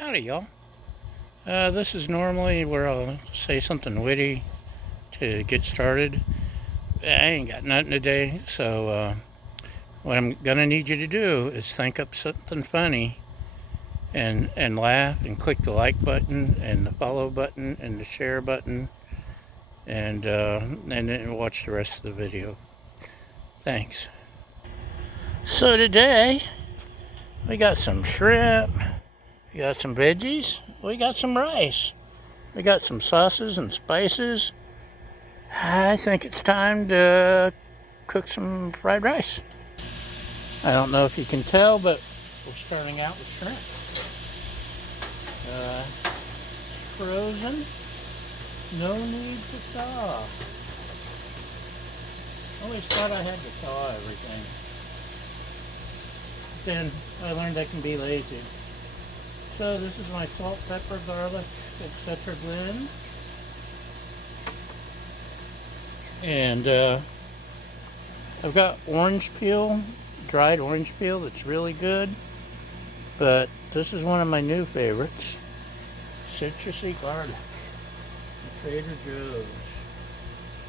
Howdy, y'all. This is normally where I'll say something witty to get started. I ain't got nothing today, so what I'm gonna need you to do is think up something funny and laugh and click the like button and the follow button and the share button and then watch the rest of the video. Thanks. So today we got some shrimp, we got some veggies, we got some rice. We got some sauces and spices. I think it's time to cook some fried rice. I don't know if you can tell, but we're starting out with shrimp. Frozen, no need to thaw. Always thought I had to thaw everything. Then I learned I can be lazy. So this is my salt, pepper, garlic, etc. blend. And I've got orange peel, dried orange peel that's really good. But this is one of my new favorites. Citrusy garlic from Trader Joe's.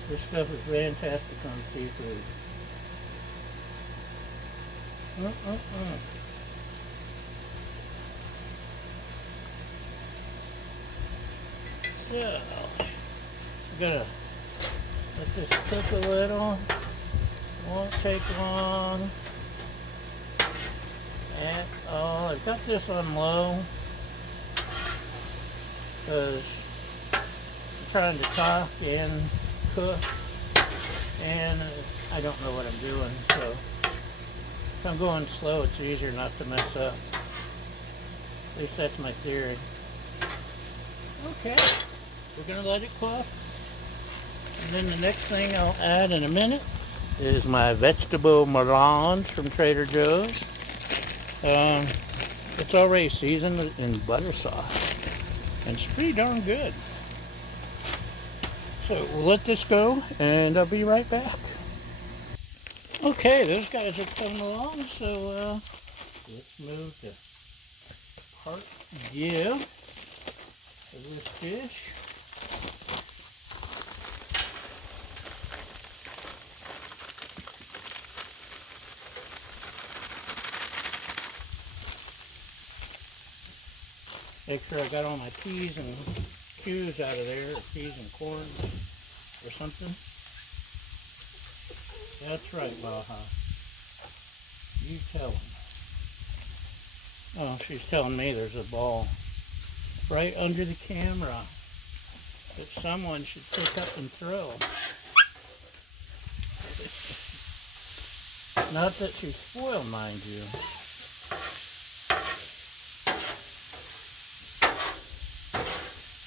This stuff is fantastic on seafood. So, I'm gonna let this cook a little. Won't take long at all. I've got this on low because I'm trying to talk and cook, and I don't know what I'm doing. So if I'm going slow, it's easier not to mess up. At least that's my theory. Okay, we're gonna let it cook. And then the next thing I'll add in a minute is my vegetable melange from Trader Joe's. It's already seasoned in butter sauce, and it's pretty darn good. So we'll let this go, and I'll be right back. Okay, those guys are coming along, so let's move to part two of this fish. Make sure I got all my peas and Q's out of there, or peas and corn, or something. That's right, Baja. You tell him. Oh, she's telling me there's a ball right under the camera that someone should pick up and throw. Not that she's spoiled, mind you.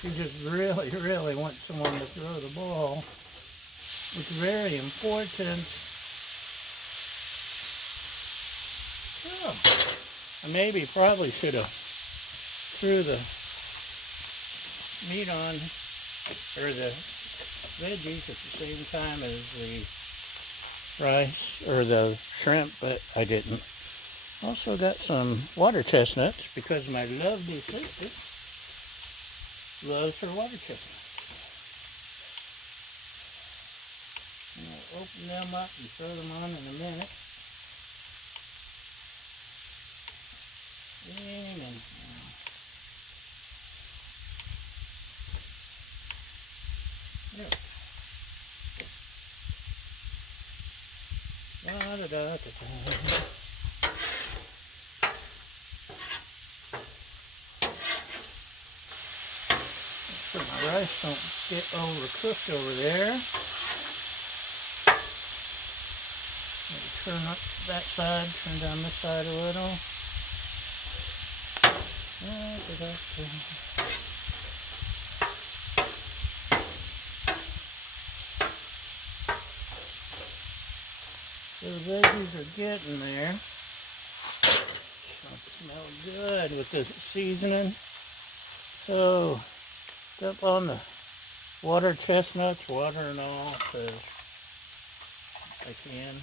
She just really, really wants someone to throw the ball. It's very important. Oh, I maybe probably should have threw the meat on, or the veggies at the same time as the rice, or the shrimp, but I didn't. Also got some water chestnuts, because my lovely sister loves her water chestnuts. I'll open them up and throw them on in a minute. Amen. There. So my rice don't get overcooked over there. Maybe turn up that side, turn down this side a little. The veggies are getting there. Smell good with the seasoning. So, up on the water chestnuts, water and all, because I can.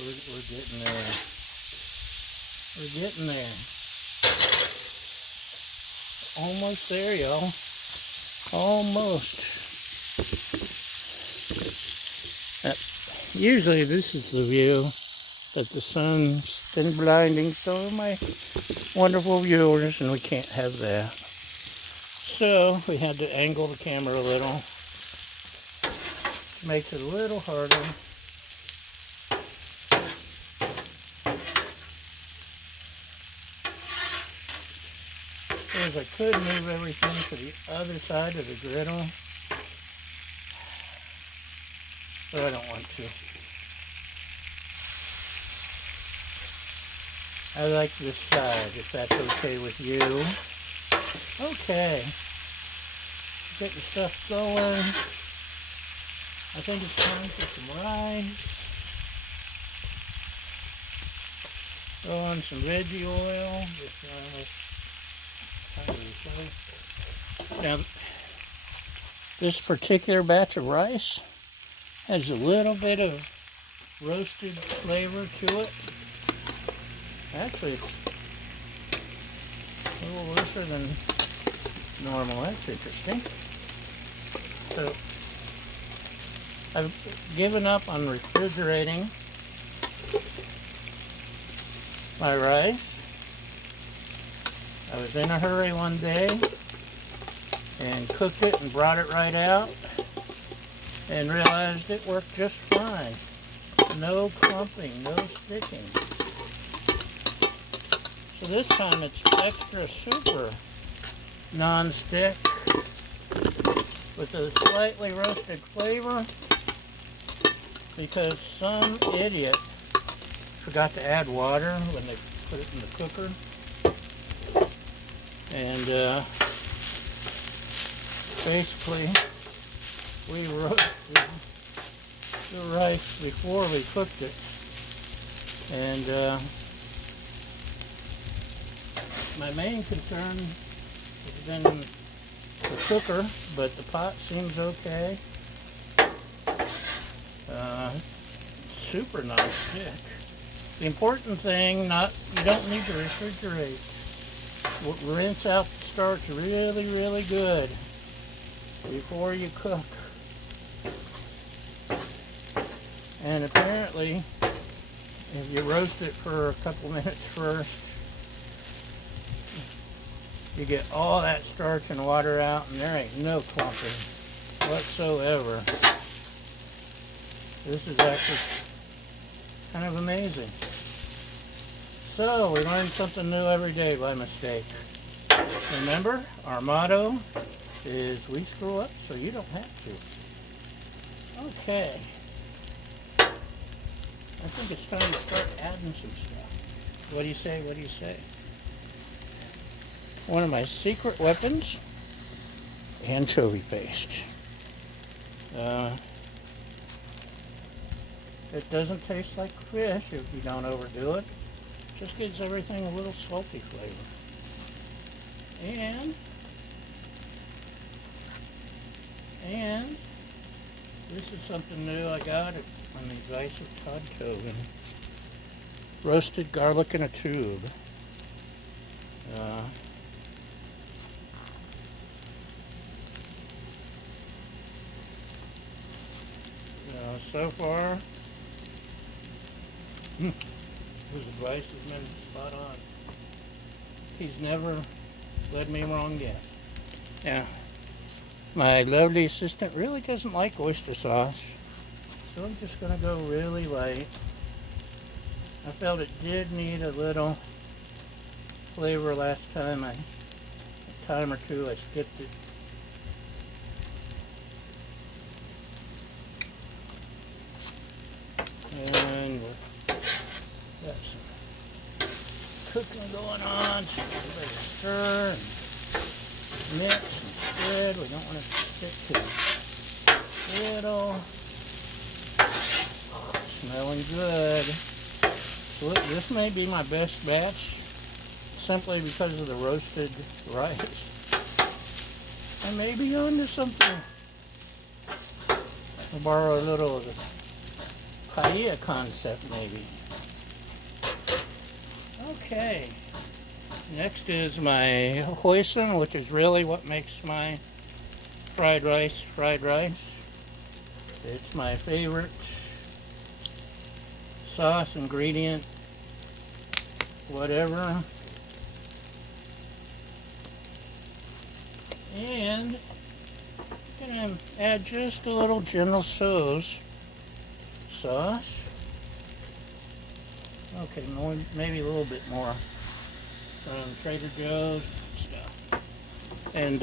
We're getting there. We're getting there. Almost there, y'all. Almost. Usually this is the view that the sun's been blinding some of my wonderful viewers, and we can't have that. So we had to angle the camera a little. Makes it a little harder. If I could move everything to the other side of the griddle, but I don't want to. I like this side, if that's okay with you. Okay. Get the stuff going. I think it's time for some rice. Throw on some veggie oil. Now, this particular batch of rice has a little bit of roasted flavor to it. Actually, it's a little worse than normal. That's interesting. So, I've given up on refrigerating my rice. I was in a hurry one day and cooked it and brought it right out and realized it worked just fine. No clumping, no sticking. So this time it's extra super non-stick with a slightly roasted flavor because some idiot forgot to add water when they put it in the cooker. And basically we roasted the rice before we cooked it. And my main concern has been the cooker, but the pot seems okay. Super non-stick. The important thing, you don't need to refrigerate. Rinse out the starch really, really good before you cook. And apparently, if you roast it for a couple minutes first, you get all that starch and water out, and there ain't no clumping whatsoever. This is actually kind of amazing. So, we learn something new every day by mistake. Remember, our motto is we screw up so you don't have to. Okay. I think it's time to start adding some stuff. What do you say? What do you say? One of my secret weapons, anchovy paste. It doesn't taste like fish if you don't overdo it. Just gives everything a little salty flavor. And this is something new I got on the advice of Todd Cogan. Roasted garlic in a tube. So far, his advice has been spot on. He's never led me wrong yet. Now, my lovely assistant really doesn't like oyster sauce, so I'm just going to go really light. I felt it did need a little flavor last time. A time or two I skipped it. And we've got some cooking going on, so everybody stir and mix and spread. We don't want to stick to the griddle. Smelling good. Look, this may be my best batch simply because of the roasted rice. I may be onto something. I'll borrow a little of the paella concept, maybe. Okay. Next is my hoisin, which is really what makes my fried rice. It's my favorite sauce, ingredient, whatever. And I'm gonna add just a little General Tso's sauce. Okay, maybe a little bit more from Trader Joe's stuff. And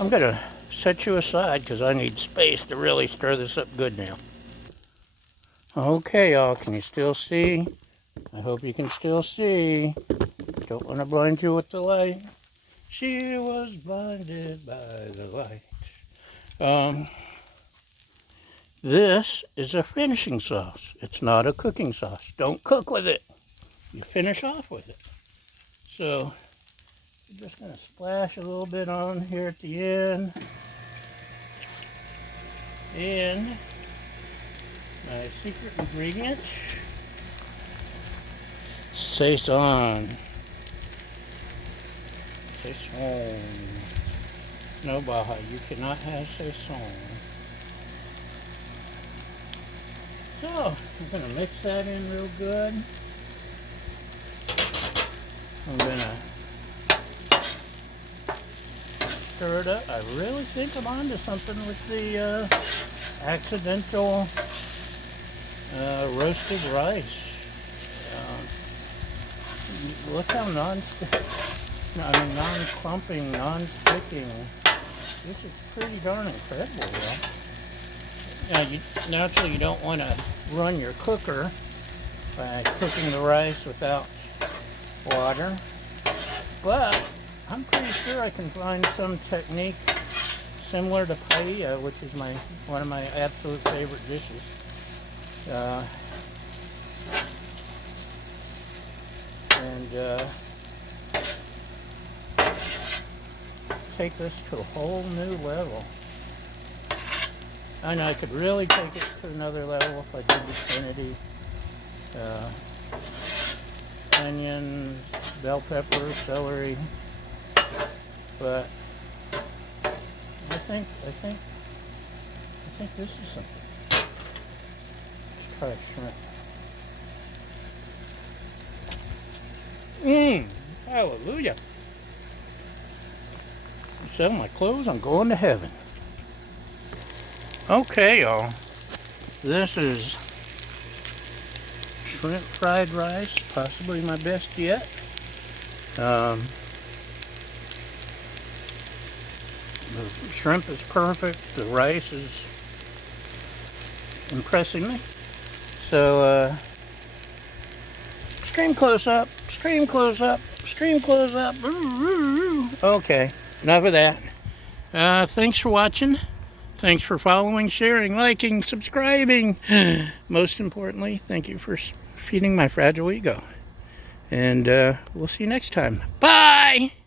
I'm gonna set you aside because I need space to really stir this up good now. Okay, y'all, can you still see? I hope you can still see. Don't want to blind you with the light. She was blinded by the light. This is a finishing sauce. It's not a cooking sauce. Don't cook with it. You finish off with it. So, I'm just going to splash a little bit on here at the end. And my secret ingredient, Saison. Saison. No, Baja, you cannot have Saison. So, I'm going to mix that in real good. I'm going to stir it up. I really think I'm onto something with the accidental roasted rice. Look how non-clumping, non-sticking. This is pretty darn incredible, though. Now, naturally, you don't want to run your cooker by cooking the rice without water, but I'm pretty sure I can find some technique similar to paella, which is one of my absolute favorite dishes. Take this to a whole new level. And I could really take it to another level if I did the Trinity. Onion, bell pepper, celery. But I think this is something. Let's try shrimp. Hallelujah. I sell my clothes, I'm going to heaven. Okay, y'all. This is shrimp fried rice, possibly my best yet. The shrimp is perfect. The rice is impressing me. So, stream close up, stream close up, stream close up. Okay, enough of that. Thanks for watching. Thanks for following, sharing, liking, subscribing. Most importantly, thank you for feeding my fragile ego. And we'll see you next time. Bye!